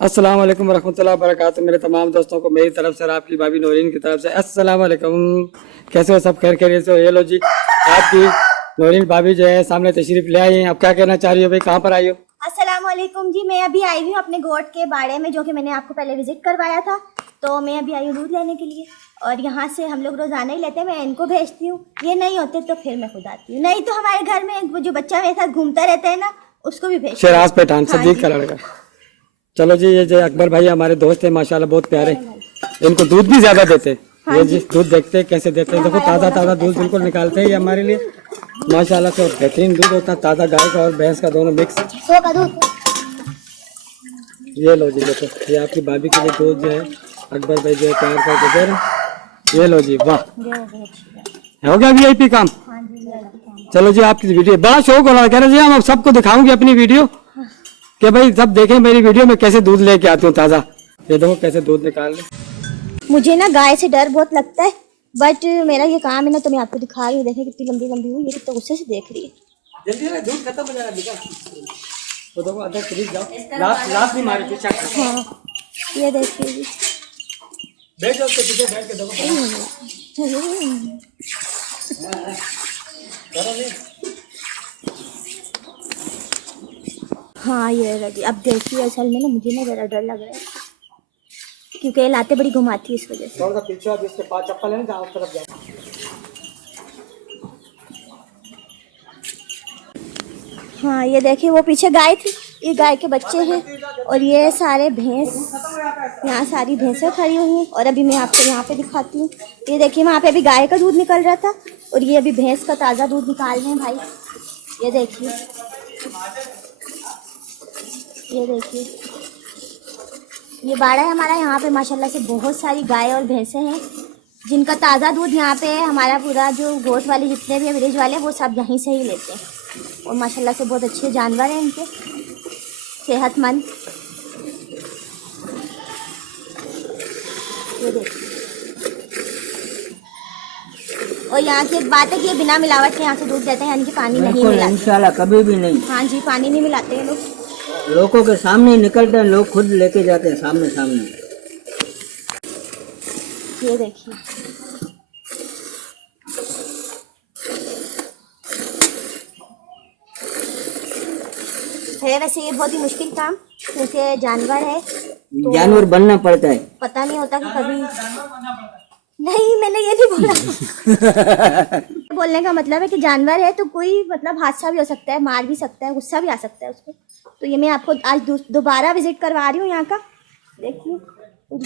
अस्सलाम वालेकुम रहमतुल्लाहि व बरकातुहू। मेरे तमाम दोस्तों को मेरी तरफ से और आपकी भाभी नौरीन की तरफ से अस्सलाम वालेकुम। कैसे हो सब? खैर खैरियत से हो? ये लो जी, आपकी नौरीन भाभी जो है सामने तशरीफ ले आई हैं। अब क्या कहना चाह रही हो भाई, कहाँ पर आई हो? अस्सलाम वालेकुम जी, मैं अभी आई हूँ अपने गोट के बाड़े में, जो कि मैंने आपको पहले विजिट करवाया था। तो मैं अभी आई हूँ दूध लेने के लिए, और यहाँ से हम लोग रोज़ाना ही लेते हैं। मैं इनको भेजती हूँ, ये नहीं होते तो फिर मैं खुद आती हूँ। नहीं तो हमारे घर में वो जो बच्चा मेरे साथ घूमता रहता है ना, उसको भी भेजती हूँ। शहराज पठान हाँ सदीक का लड़का। चलो जी, ये जो अकबर भाई हमारे दोस्त हैं माशाल्लाह, बहुत प्यारे। इनको दूध भी ज्यादा देते हैं। ये जी दूध देखते हैं कैसे देते हैं। देखो ताज़ा ताज़ा दूध बिल्कुल निकालते हैं ये हमारे लिए माशाल्लाह से। बेहतरीन दूध होता है, ताज़ा गाय का और भैंस का दोनों मिक्स। ये लो जी, देखो ये आपकी भाभी के लिए दूध जो है अकबर भाई जो है तैयार करके दे रहे हैं। ये लो जी, वाह, हो गया VIP काम। चलो जी, आपकी वीडियो बड़ा शौक हो रहा है, कह रहे जी हम अब सबको दिखाऊंगी अपनी वीडियो, कि भाई सब देखें मेरी वीडियो में कैसे दूध लेके आती हूँ ताज़ा। ये देखो कैसे दूध निकाल रहे। मुझे ना गाय से डर बहुत लगता है, बट मेरा ये काम है ना, तो मैं आपको दिखा रही हूँ। देखें कितनी लंबी लंबी हुई, ये कितना गुस्से से देख रही है। जल्दी दूध खत्म हो जाएगा। तो देखो अंदर फ्रिज जाओ, लास्ट नहीं मारे पीछे। हाँ, ये देखिए जी, बैठ जाओ उसके पीछे, बैठ के देखो। हाँ ये लगी। अब देखिए असल में ना मुझे ना ज़रा डर लग रहा है, क्योंकि ये लाते बड़ी घुमाती है, इस वजह से। थोड़ा सा पीछे अब इसके पास चप्पल है ना, जहाँ उस तरफ जाओ। हाँ ये देखिए, वो पीछे गाय थी, ये गाय के बच्चे हैं, और ये सारे भैंस, यहाँ सारी भैंसें खड़ी हुई हैं। और अभी मैं आपको यहाँ पे दिखाती हूँ। ये देखिए, वहाँ पे अभी गाय का दूध निकल रहा था, और ये अभी भैंस का ताज़ा दूध निकाल रहे हैं भाई। ये देखिए, ये देखिए, ये बाड़ा है हमारा। यहाँ पे माशाल्लाह से बहुत सारी गाय और भैंसें हैं, जिनका ताज़ा दूध यहाँ पे हमारा पूरा जो गोट वाले जितने भी विलेज वाले हैं वो सब यहीं से ही लेते हैं। और माशाल्लाह से बहुत अच्छे जानवर हैं इनके, सेहतमंद। ये देखिए, और यहाँ की एक बात है कि ये बिना मिलावट के यहाँ से दूध देते हैं, यानी कि पानी नहीं मिलाते। इंशाल्लाह कभी भी नहीं। हाँ जी, पानी नहीं मिलाते हैं लोग। लोगों के सामने ही निकलते हैं, लोग खुद लेके जाते हैं सामने सामने। ये देखिए, है वैसे ये बहुत ही मुश्किल काम, क्योंकि जानवर है तो जानवर बनना पड़ता है। पता नहीं होता कि कभी। नहीं, मैंने ये नहीं बोला। बोलने का मतलब है कि जानवर है तो कोई मतलब हादसा भी हो सकता है, मार भी सकता है, गुस्सा भी आ सकता है उसको। तो ये मैं आपको आज दोबारा विजिट करवा रही हूँ यहाँ का। देखिए,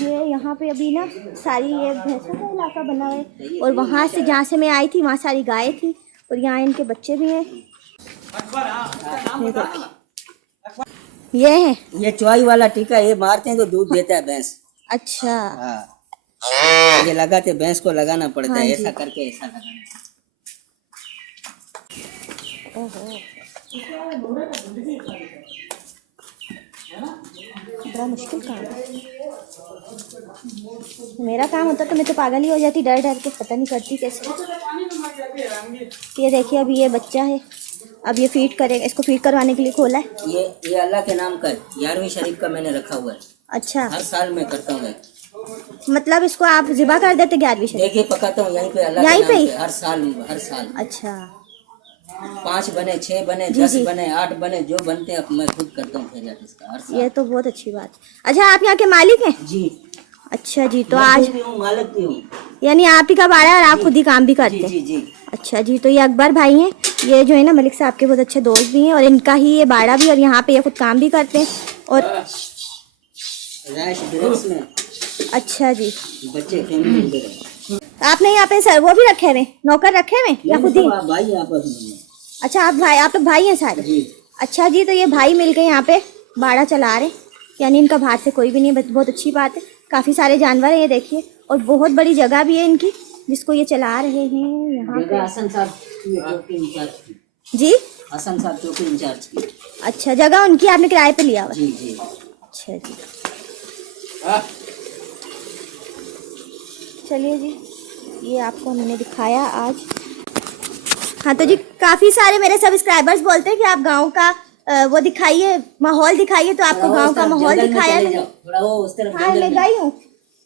ये यहाँ पे अभी ना सारी ये भैंसों का इलाका बना है, और वहाँ से जहाँ से मैं आई थी वहाँ सारी गायें थी, और यहाँ इनके बच्चे भी हैं। ये है, ये चौवाई वाला टीका, ये मारते हैं तो दूध देता है भैंस। अच्छा। हाँ, ये लगाते भैंस को लगाना पड़ता है, हाँ ऐसा करके ऐसा लगाना। ओहो, बड़ा मुश्किल काम है। मेरा काम होता तो मैं तो पागल ही हो जाती, डर डर के, पता नहीं करती कैसे। ये देखिए, अभी ये बच्चा है, अब ये फीड करेगा, इसको फीड करवाने के लिए खोला है। ये अल्लाह के नाम का 11वीं शरीफ का मैंने रखा हुआ है। अच्छा, हर साल मैं करता हूँ। मतलब इसको आप ज़िबा कर देते 11वीं शरीफ? देखिए पकाता हूँ यहीं पे, अल्लाह यहीं के नाम पे पे, हर साल हर साल। अच्छा, 5 बने, 6 बने, जी 10 जी। बने, 8 बने, जो बनते हैं मैं खुद करता हूँ खैरियत इसका हर साल। ये तो बहुत अच्छी बात है। अच्छा, आप यहाँ के मालिक हैं? जी। अच्छा जी, तो आज भी हूँ, मालिक भी हूँ। यानी आप ही का बाड़ा है और आप खुद ही काम भी करते हैं? जी जी। अच्छा जी, तो ये अकबर भाई हैं, ये जो है ना मलिक साहब के बहुत अच्छे दोस्त भी हैं, और इनका ही ये बाड़ा भी, और यहाँ पे ये खुद काम भी करते हैं। और में अच्छा जी, बच्चे फैमिली आपने यहाँ पे सर वो भी रखे हुए, नौकर रखे हुए या खुद ही? भाई आपस में। अच्छा, आप लोग भाई हैं सारे? जी। अच्छा जी, तो ये भाई मिलके यहाँ पे बाड़ा चला रहे, यानी इनका बाहर से कोई भी नहीं है, बहुत अच्छी बात है। काफ़ी सारे जानवर हैं ये देखिए, और बहुत बड़ी जगह भी है इनकी जिसको ये चला रहे हैं यहाँ पे। हसन साहब चौकी इंचार्ज की। जी, हसन साहब चौकी इंचार्ज की। अच्छा, जगह उनकी आपने किराए पे लिया हुआ? जी जी। अच्छा जी, चलिए जी, ये आपको हमने दिखाया आज। हाँ तो जी, काफ़ी सारे मेरे सब्सक्राइबर्स बोलते हैं कि आप गांव का वो दिखाइए, माहौल दिखाइए। तो आपको गांव का माहौल दिखाया मैंने। थोड़ा वो उस तरफ हाँ मैं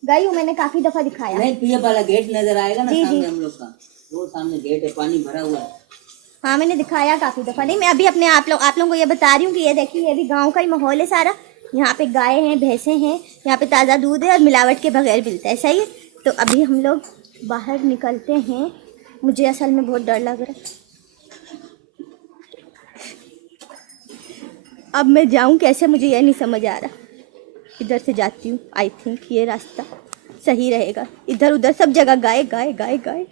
गई हूँ, मैंने काफी दफा दिखाया। नहीं, पीछे वाला गेट नजर आएगा ना जी, सामने जी। हम लोग का, वो सामने गेट है, पानी भरा हुआ है। हाँ मैंने दिखाया काफी दफा। नहीं मैं अभी अपने आप लोगों को ये बता रही हूँ कि ये देखिए, ये भी गांव का ही माहौल है सारा। यहाँ पे गाय हैं, भैंसे हैं, यहाँ पे ताज़ा दूध है और मिलावट के बगैर मिलता है। सही है। तो अभी हम लोग बाहर निकलते हैं। मुझे असल में बहुत डर लग रहा है। अब मैं जाऊँ कैसे, मुझे ये नहीं समझ आ रहा। इधर से जाती हूँ, आई थिंक ये रास्ता सही रहेगा। इधर उधर सब जगह गाय गाय गाय गाय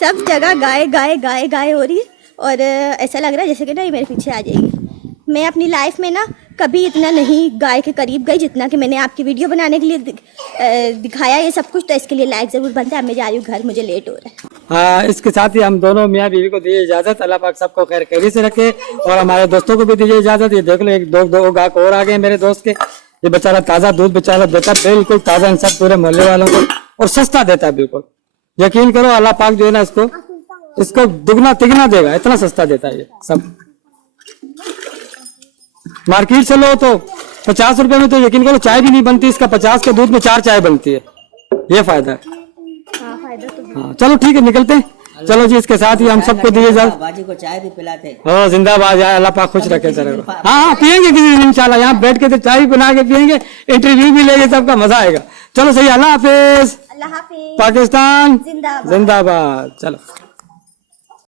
सब जगह गाय गाय गाय गाय हो रही है। और ऐसा लग रहा है जैसे कि ना ये मेरे पीछे आ जाएगी। मैं अपनी लाइफ में ना कभी इतना नहीं गाय के करीब गई जितना कि मैंने आपकी वीडियो बनाने के लिए दिखाया ये सब कुछ। तो इसके लिए लाइक ज़रूर बनता है। अब मैं जा रही हूँ घर, मुझे लेट हो रहा है। इसके साथ ही हम दोनों मियाँ बीवी को दीजिए इजाजत। अल्लाह पाक सबको खैर खैरी से रखे और हमारे दोस्तों को भी दीजिए इजाजत। ये देख लो, एक दो गाहक और आ गए मेरे दोस्त के। ये बेचारा ताज़ा दूध बेचारा देता बिल्कुल ताज़ा, इन सब पूरे मोहल्ले वालों को, और सस्ता देता है बिल्कुल। यकीन करो अल्लाह पाक जो है ना इसको दुगना तिगना देगा, इतना सस्ता देता है ये सब। मार्केट से लो तो 50 रुपए में तो यकीन करो चाय भी नहीं बनती इसका। 50 के दूध में 4 चाय बनती है। ये फायदा है। हाँ फायदा तो हाँ चलो ठीक है, निकलते हैं। चलो जी, इसके साथ ही हम सबको दिए जा। बाजी को चाय भी पिलाते। हो जिंदाबाद यार, अल्लाह पाक खुश रखे सर। हाँ पियेंगे किसी दिन इंशाल्लाह, यहाँ बैठ के तो चाय भी बना के पियेंगे, इंटरव्यू भी लेंगे, सबका मजा आएगा। चलो सही, अल्लाह हाफिज। अल्लाह हाफिज। पाकिस्तान जिंदाबाद। जिंदाबाद। चलो।